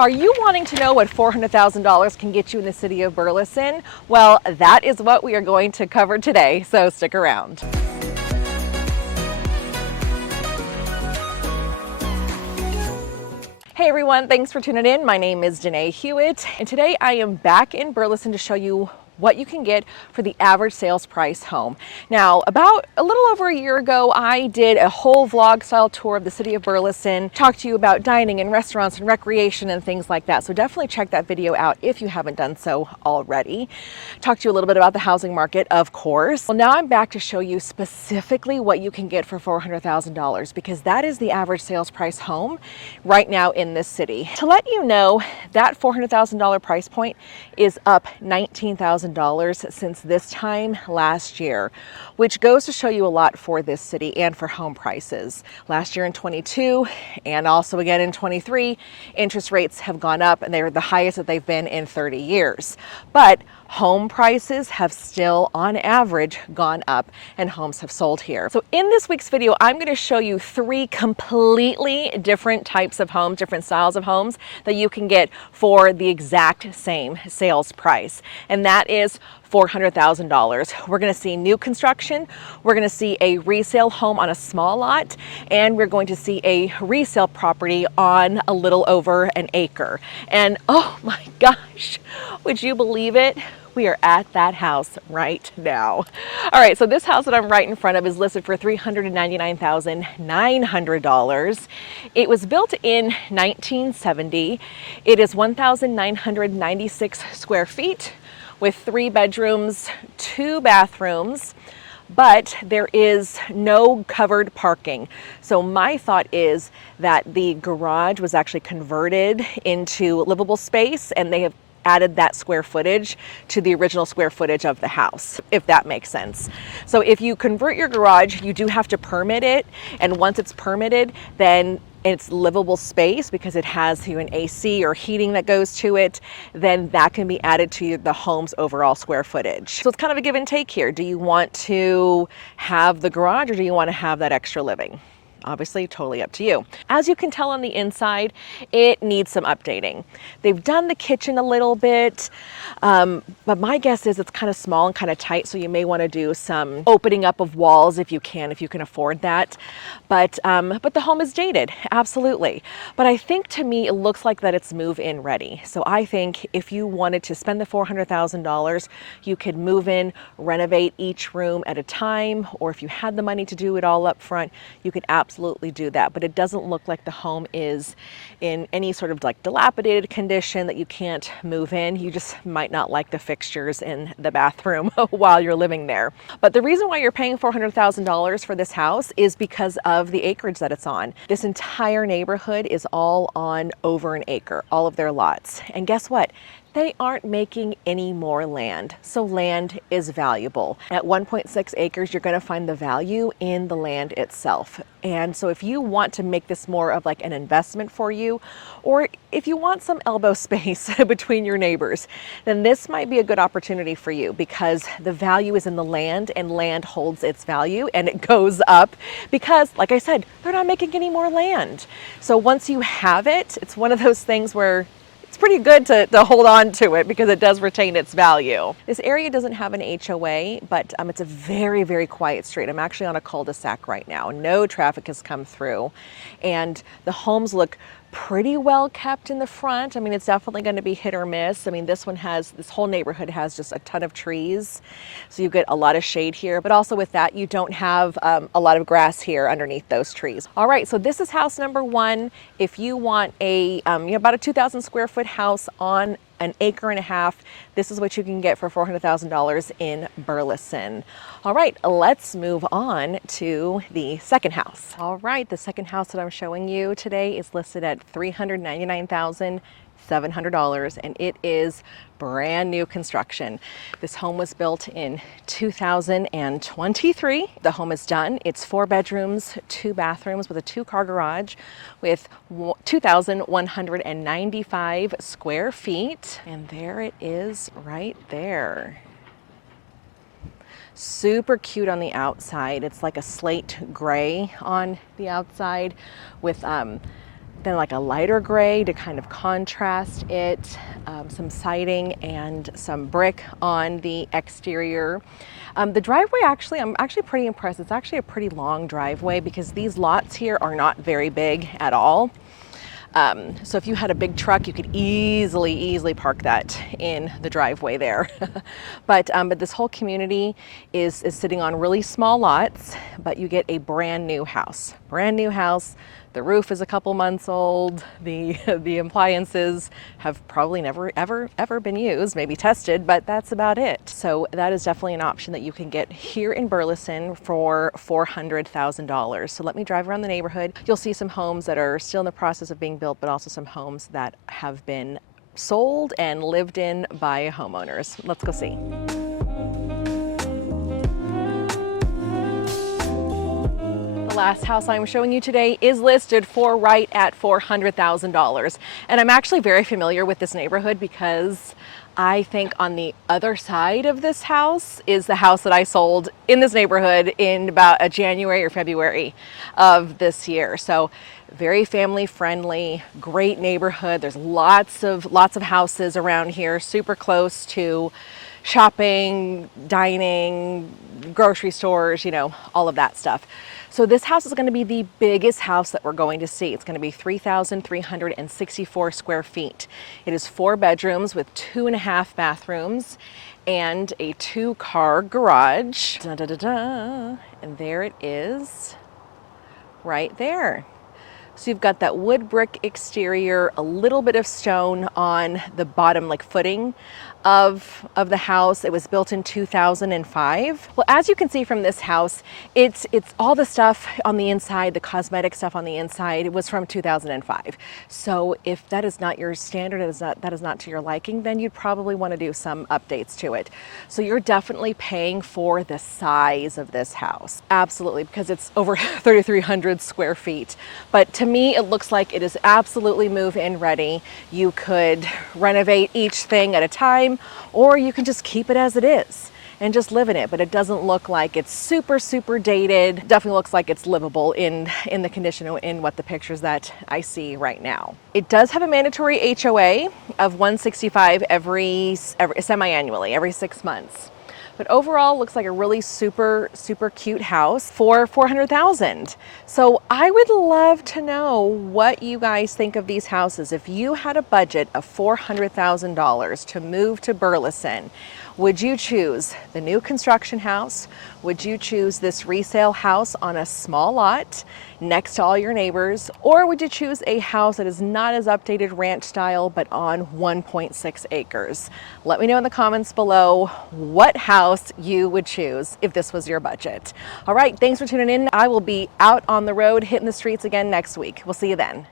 Are you wanting to know what $400,000 can get you in the city of Burleson? Well, that is what we are going to cover today, so stick around. Hey everyone, thanks for tuning in. My name is Danae Hewitt, and today I am back in Burleson to show you what you can get for the average sales price home. Now, about a little over a year ago, I did a whole vlog style tour of the city of Burleson, talked to you about dining and restaurants and recreation and things like that. So definitely check that video out if you haven't done so already. Talked to you a little bit about the housing market, of course. Well, now I'm back to show you specifically what you can get for $400,000 because that is the average sales price home right now in this city. To let you know, that $400,000 price point is up $19,000 since this time last year, which goes to show you a lot for this city and for home prices. Last year in 22 and also again in 23, interest rates have gone up and they're the highest that they've been in 30 years. But home prices have still, on average, gone up and homes have sold here. So in this week's video, I'm going to show you 3 completely different types of homes, different styles of homes that you can get for the exact same sales price. And that is $400,000. We're going to see new construction, we're going to see a resale home on a small lot, and we're going to see a resale property on a little over an acre. And oh my gosh, would you believe it? We are at that house right now. All right, so this house that I'm right in front of is listed for $399,900. It was built in 1970. It is 1,996 square feet with 3 bedrooms, 2 bathrooms, but there is no covered parking. So my thought is that the garage was actually converted into livable space and they have added that square footage to the original square footage of the house, if that makes sense. So if you convert your garage, you do have to permit it. And once it's permitted, then it's livable space because it has an AC or heating that goes to it, then that can be added to the home's overall square footage. So it's kind of a give and take here. Do you want to have the garage or do you want to have that extra living? Obviously, totally up to you. As you can tell on the inside, it needs some updating. They've done the kitchen a little bit, but my guess is it's kind of small and kind of tight, so you may want to do some opening up of walls if you can afford that. But the home is dated, absolutely. But I think to me, it looks like that it's move-in ready. So I think if you wanted to spend the $400,000, you could move in, renovate each room at a time, or if you had the money to do it all up front, you could absolutely do that. But it doesn't look like the home is in any sort of like dilapidated condition that you can't move in. You just might not like the fixtures in the bathroom while you're living there. But the reason why you're paying $400,000 for this house is because of the acreage that it's on. This entire neighborhood is all on over an acre, all of their lots. And guess what? They aren't making any more land, so land is valuable. At 1.6 acres, you're going to find the value in the land itself. And so if you want to make this more of like an investment for you, or if you want some elbow space between your neighbors, then this might be a good opportunity for you because the value is in the land and land holds its value and it goes up because, like I said, they're not making any more land. So once you have it, it's one of those things where it's pretty good to hold on to it because it does retain its value. This area doesn't have an HOA, but it's a very, very quiet street. I'm actually on a cul-de-sac right now. No traffic has come through, and the homes look pretty well kept in the front. I mean, it's definitely going to be hit or miss. I mean, this whole neighborhood has just a ton of trees, so you get a lot of shade here, but also with that, you don't have a lot of grass here underneath those trees. All right, so this is house number 1. If you want about a 2,000 square foot house on an acre and a half, this is what you can get for $400,000 in Burleson. All right, let's move on to the second house. All right, the second house that I'm showing you today is listed at $399,700, and it is brand new construction. This home was built in 2023. The home is done. It's 4 bedrooms, 2 bathrooms with a 2-car garage with 2,195 square feet. And there it is right there. Super cute on the outside. It's like a slate gray on the outside with then like a lighter gray to kind of contrast it, some siding and some brick on the exterior. The driveway, I'm actually pretty impressed. It's actually a pretty long driveway because these lots here are not very big at all. So if you had a big truck, you could easily park that in the driveway there. But this whole community is sitting on really small lots, but you get a brand new house. Brand new house. The roof is a couple months old. The appliances have probably never ever been used, maybe tested, but that's about it. So that is definitely an option that you can get here in Burleson for $400,000. So let me drive around the neighborhood. You'll see some homes that are still in the process of being built, but also some homes that have been sold and lived in by homeowners. Let's go see. The last house I'm showing you today is listed for right at $400,000. And I'm actually very familiar with this neighborhood because I think on the other side of this house is the house that I sold in this neighborhood in about January or February of this year. So very family friendly, great neighborhood. There's lots of houses around here, super close to shopping, dining, grocery stores, you know, all of that stuff. So this house is going to be the biggest house that we're going to see. It's going to be 3,364 square feet. It is 4 bedrooms with 2.5 bathrooms and a 2-car garage. Da, da, da, da. And there it is right there. So you've got that wood brick exterior, a little bit of stone on the bottom like footing of the house. It was built in 2005. Well, as you can see from this house, it's all the stuff on the inside, the cosmetic stuff on the inside, it was from 2005. So if that is not your standard, that is not to your liking, then you'd probably want to do some updates to it. So you're definitely paying for the size of this house. Absolutely, because it's over 3,300 square feet. But to me, it looks like it is absolutely move-in ready. You could renovate each thing at a time, or you can just keep it as it is and just live in it. But it doesn't look like it's super dated. Definitely looks like it's livable in the condition in what the pictures that I see right now. It does have a mandatory HOA of $165 every semi-annually, every 6 months. But overall, looks like a really super cute house for $400,000. So I would love to know what you guys think of these houses. If you had a budget of $400,000 to move to Burleson, would you choose the new construction house? Would you choose this resale house on a small lot next to all your neighbors? Or would you choose a house that is not as updated ranch style, but on 1.6 acres? Let me know in the comments below what house you would choose if this was your budget. All right, thanks for tuning in. I will be out on the road hitting the streets again next week. We'll see you then.